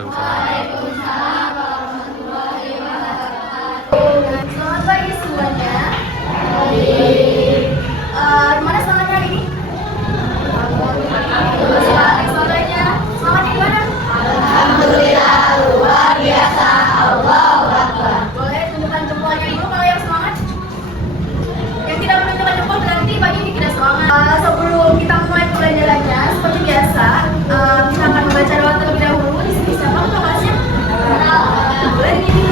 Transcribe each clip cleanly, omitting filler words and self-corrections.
Waalaikumsalam. Selamat pagi semuanya. Gimana semangatnya hari ini? Semangatnya gimana? Alhamdulillah, luar biasa. Allahu Akbar. Boleh tunjukkan jempolnya dulu kalau yang semangat. Yang tidak menunjukkan jempol berarti pagi ini tidak semangat. Sebelum kita mulai pembelajarannya, seperti biasa, kita akan membaca doa terlebih dahulu. Di sini siapa kelasnya? Boleh ini.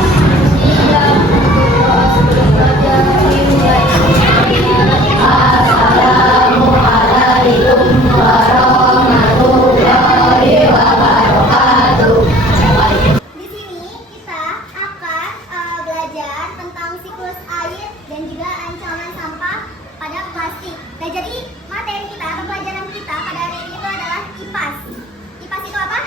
Assalamualaikum warahmatullahi wabarakatuh. Di sini kita akan belajar tentang siklus air dan juga ancaman sampah pada plastik. Nah, jadi materi kita, pembelajaran kita pada hari ini itu adalah IPAS. IPAS itu apa?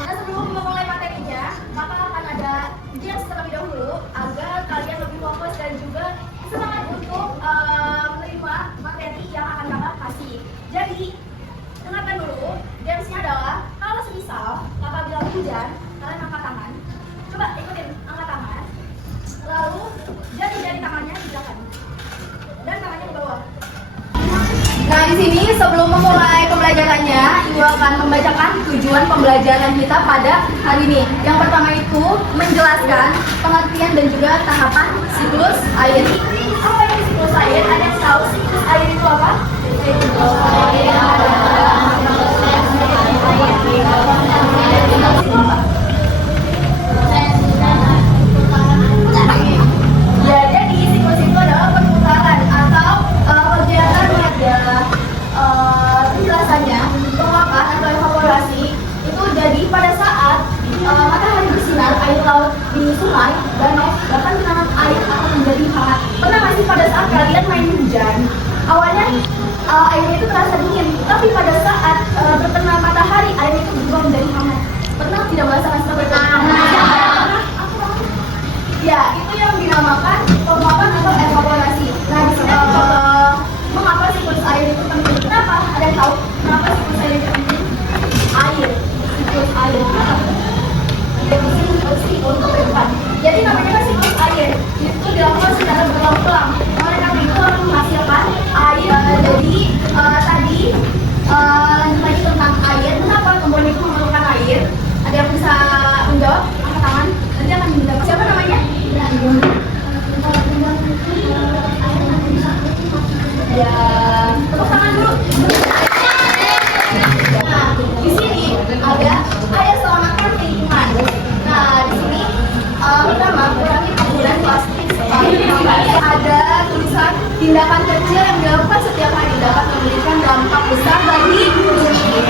Nah, sebelum memulai materinya, maka akan ada jazz terlebih dahulu agar kalian lebih fokus dan juga semangat untuk menerima materi yang akan kakak kasih. Jadi, dengarkan dulu, dance-nya adalah kalau semisal kakak bilang hujan, kalian angkat tangan. Coba ikutin, angkat tangan. Lalu, jari-jari tangannya di belakang. Dan tangannya ke bawah. Nah, di sini sebelum memulai pembelajarannya, Ibu akan membacakan tujuan pembelajaran kita pada hari ini. Yang pertama itu menjelaskan pengertian dan juga tahapan siklus air. Apa itu siklus air? Ada yang tahu siklus air itu apa? Siklus air adalah proses ya, jadi siklus itu adalah perputaran atau kegiatan pada penjelasannya penguapan atau evaporasi itu jadi pada saat matahari bersinar, air laut di sungai, danau, bahkan genangan air akan menjadi hangat. Pernah nggak sih pada saat kalian main hujan, awalnya airnya itu terasa dingin, tapi pada saat terkena matahari air itu berubah menjadi hangat. Pernah tidak merasakan seperti itu? Ya, itu yang dinamakan penguapan atau evaporasi. Nah, di sini mengapa siklus air itu penting? Kenapa? Ada yang tahu kenapa siklus air itu penting? Air, siklus air. Untuk ke depan. Jadi namanya kan siklus air. Itu dilakukan secara berulang-ulang. Oleh karena itu akan menghasilkan air. Jadi tadi lanjut lagi tentang air. Kenapa kebun itu memerlukan air? Ada yang bisa menjawab? Angkat tangan. Nanti akan menjawab. Siapa namanya? Ya, tepuk tangan dulu. Nah, di sini ada selamatkan lingkungan. Nah, di sini pertama kurangi penggunaan plastik. Ada tulisan tindakan kecil yang dilakukan setiap hari dapat memberikan dampak besar bagi dunia.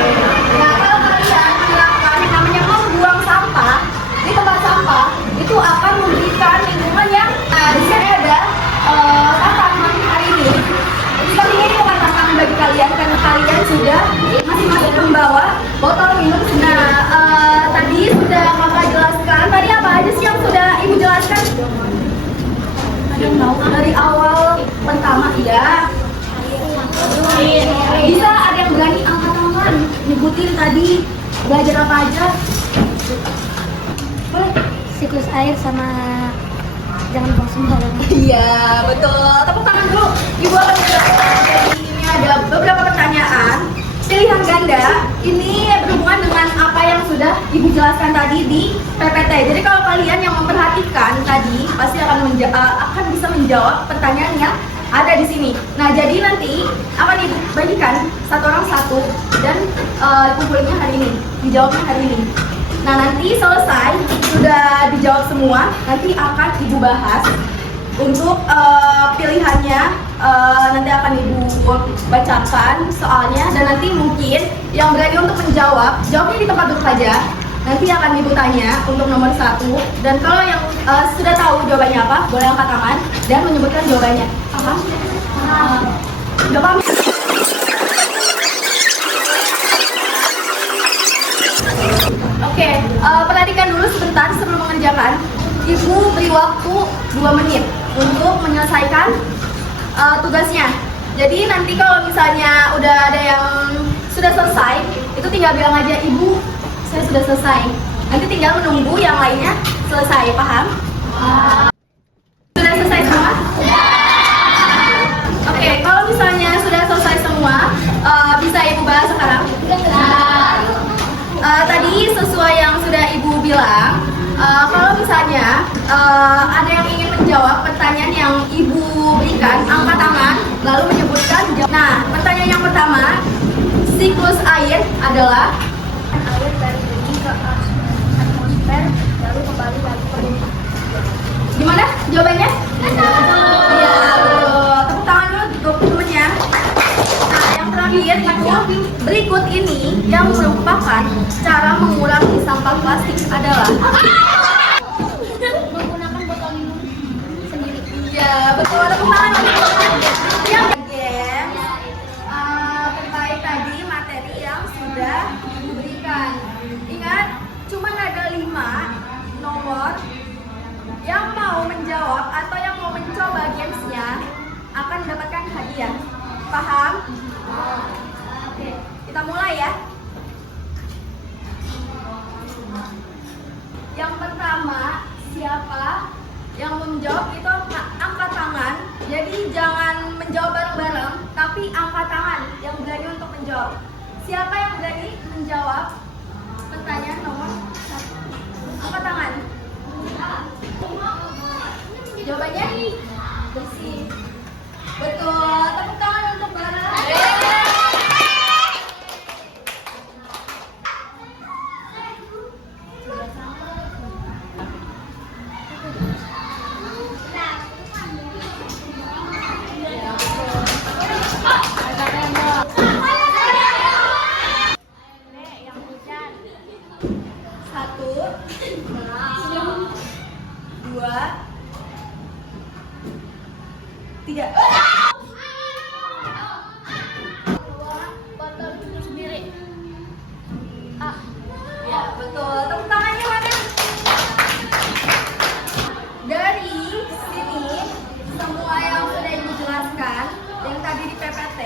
Nah, kalau kalian melakukan yang namanya membuang sampah di tempat sampah, itu akan memberikan lingkungan yang di sini ada tantangan hari ini. Kali ini bukan tantangan bagi kalian karena kalian sudah masing-masing membawa botol minum. Nah, tadi sudah kakak jelaskan. Tadi apa aja sih yang sudah ibu jelaskan? Dari awal pertama ya. Bisa ada yang berani angkat tangan nyebutin tadi belajar apa aja? Boleh. Siklus air sama jangan buang sembarangan. Iya, betul. Tepuk tangan dulu. Ibu akan menjelaskan. Jadi ini ada beberapa pertanyaan pilihan ganda. Ini berhubungan dengan apa yang sudah ibu jelaskan tadi di PPT. Jadi kalau kalian yang memperhatikan tadi pasti akan bisa menjawab pertanyaan yang ada di sini. Nah, jadi nanti akan ibu bagikan satu orang satu dan kumpulinnya hari ini, dijawabnya hari ini. Nah, nanti selesai sudah dijawab semua, nanti akan ibu bahas untuk pilihannya. Nanti akan ibu bacakan soalnya dan nanti mungkin yang berani untuk menjawab, jawabnya di tempat duduk saja. Nanti akan ibu tanya untuk nomor 1 dan kalau yang sudah tahu jawabannya apa, boleh angkat tangan dan menyebutkan jawabannya. Paham? Udah paham? Oke, perhatikan dulu sebentar sebelum mengerjakan. Ibu beri waktu 2 menit untuk menyelesaikan tugasnya. Jadi nanti kalau misalnya udah ada yang sudah selesai, itu tinggal bilang aja, Ibu, saya sudah selesai. Nanti tinggal menunggu yang lainnya selesai, paham? Sudah selesai semua? Oke, kalau misalnya sudah selesai semua, bisa Ibu bahas sekarang? Tadi sesuai yang sudah Ibu bilang, kalau misalnya ada yang ingin menjawab pertanyaan yang Ibu berikan, angkat tangan, lalu menyebutkan. Nah, pertanyaan yang pertama, siklus air adalah Air dari bumi ke atmosfer, lalu kembali lagi ke bumi. gimana jawabannya? Iya, betul. Tepuk tangan dulu untuk temennya. Nah, yang terakhir itu berikut ini yang merupakan cara mengurangi sampah plastik adalah Menggunakan botol minum sendiri. iya, betul. Tepuk tangan untuk yang terkait tadi materi yang sudah diberikan. Ingat, cuma ada 5 nomor yang mau menjawab atau yang mau mencoba gamesnya akan mendapatkan hadiah. Paham? Oke, kita mulai ya. Yang pertama, siapa yang mau menjawab itu angkat tangan. Jadi jangan menjawab bareng-bareng, tapi angkat tangan yang berani untuk menjawab. Siapa yang berani menjawab pertanyaan nomor 1? Angkat tangan. Jawabannya bersih. Betul. Tepuk tangan untuk Bara. Satu, dua, tiga. Botol minum sendiri. Ya, betul. Tepuk tangannya mana? Dari sini, semua yang sudah Ibu jelaskan, yang tadi di PPT,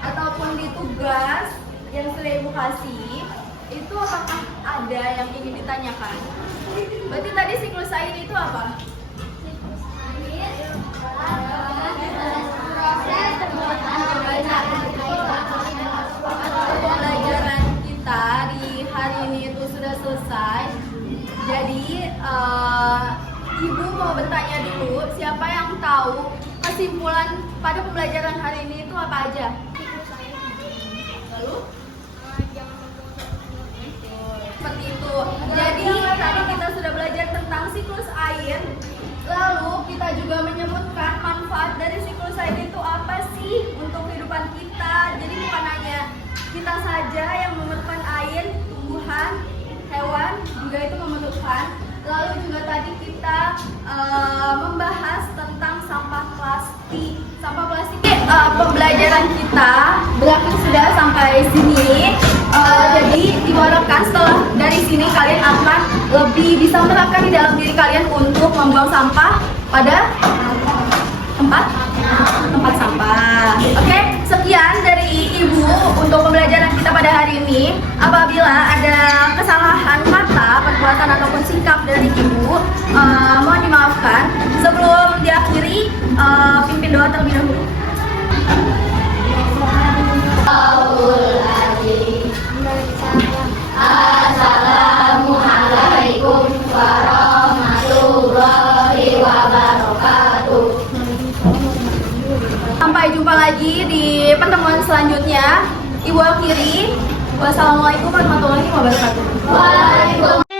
ataupun di tugas yang sudah Ibu kasih, itu apakah ada yang ingin ditanyakan? Berarti tadi siklus air itu apa? Pembelajaran kita di hari ini itu sudah selesai. Jadi Ibu mau bertanya dulu, siapa yang tahu kesimpulan pada pembelajaran hari ini itu apa aja? Lalu? Seperti itu. Jadi tadi kita sudah belajar tentang siklus air. Lalu kita juga menyebutkan manfaat dari siklus air itu apa sih untuk kehidupan kita. Jadi bukan hanya kita saja yang memerlukan air, tumbuhan, hewan juga itu memerlukan. Lalu juga tadi kita membahas tentang sampah plastik. Sampah plastik. Pembelajaran kita berakhir sudah sampai sini. Jadi diharapkan setelah dari sini kalian akan lebih bisa menerapkan di dalam diri kalian untuk membuang sampah pada tempat sampah. Oke, sekian dari Ibu untuk pembelajaran kita pada hari ini. Apabila ada kesalahan kata, perbuatan ataupun sikap dari Ibu, mohon dimaafkan. Sebelum diakhiri, pimpin doa terlebih dahulu. Assalamualaikum warahmatullahi wabarakatuh. Sampai jumpa lagi di pertemuan selanjutnya. Ibu akhiri. Wassalamualaikum warahmatullahi wabarakatuh. Waalaikumsalam.